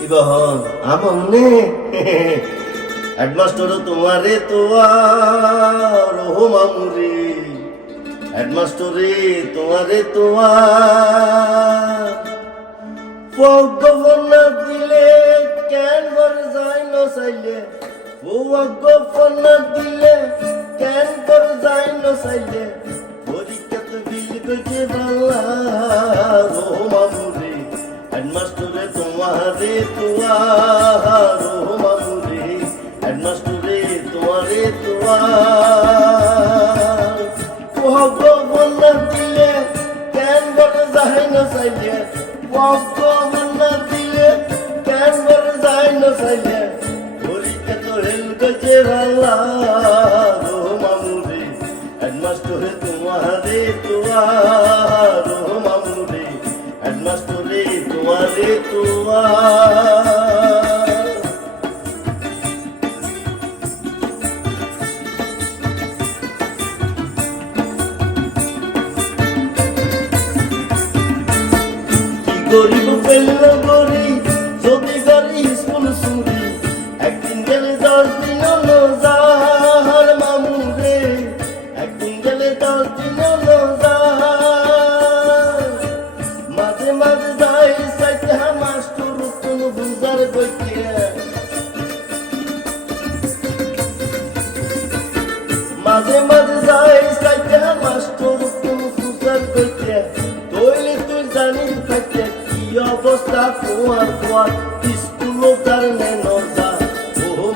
ইবহন আমনে তোমারে তোয়ার ও মামুরে হেডমাস্টারে তোমারে তোয়ার দিলে কেন বর যাই ন চাইলে পগবনা দিলে কেন বর যাই ন চাইলে পরীক্ষা তো বিল কইতে বাংলা ও মামুরে হেডমাস্টারে তোমারে তোয়ার ও মামুরে হেডমাস্টারে তোমারে তোয়ার পগবনা দিলে কেন বর যাই ন চাইলে পগবনা দিলে কেন বর যাই ন চাইলে পরীক্ষা তো হেল বাংলা ও মামুরে হেডমাস্টারে তোমারে তোয়ার তোমারে তোয়ার কি গরিব পেল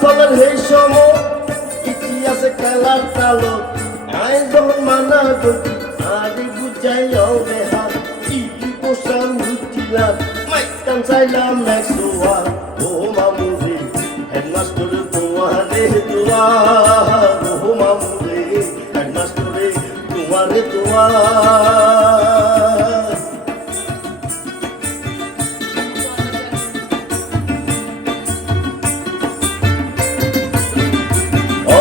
ক্লাস হে সময় ইতিহাসে খেলার কালো আই যখন মানা করি আরে বুঝাই রে হাত কি পোষান বুঝছিলাম মাইকান চাইলাম নেক্সোয়া ও মামুজি হেডমাস্টর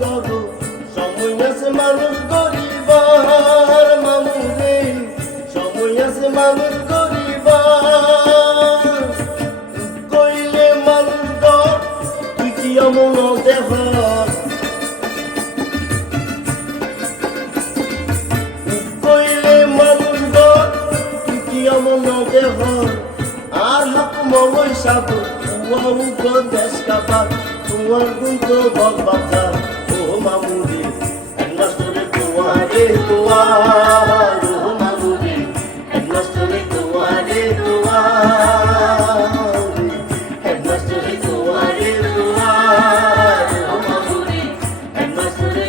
করো সময় আছে মানুষ গরিব আর মামুরে, সময় আছে মানুষ গরিব কইলে মানুষ ডর তুই কি অমন দেহ কইলে মানুষ ডর তুই কি অমন দেহ আর হাত মলই সাধু তোমার উপর দেশ কাপার তোমার গুণতো বকবাজার ও মামুরি হেডমাস্টরে তোমারে তোমার ও মামুরি হেডমাস্টরে তোমারে তোমার হেডমাস্টরে তোমারে তোমার ও মামুরি হেডমাস্টরে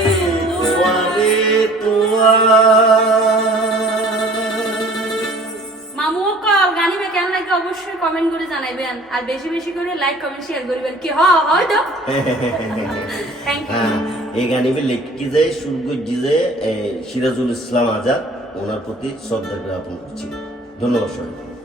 তোমারে তোমার কল গানিবে কেন লাগে অবশ্যই কমেন্ট করে জানাইবেন। আর বেশি বেশি করে লাইক কমেন্ট শেয়ার করবেন। কি হ হয় তো? থ্যাংক ইউ এই গানিবে লেটকি যে সুর করছি যে সিরাজুল ইসলাম আজাদ, ওনার প্রতি শ্রদ্ধা জ্ঞাপন করছি। ধন্যবাদ সবাই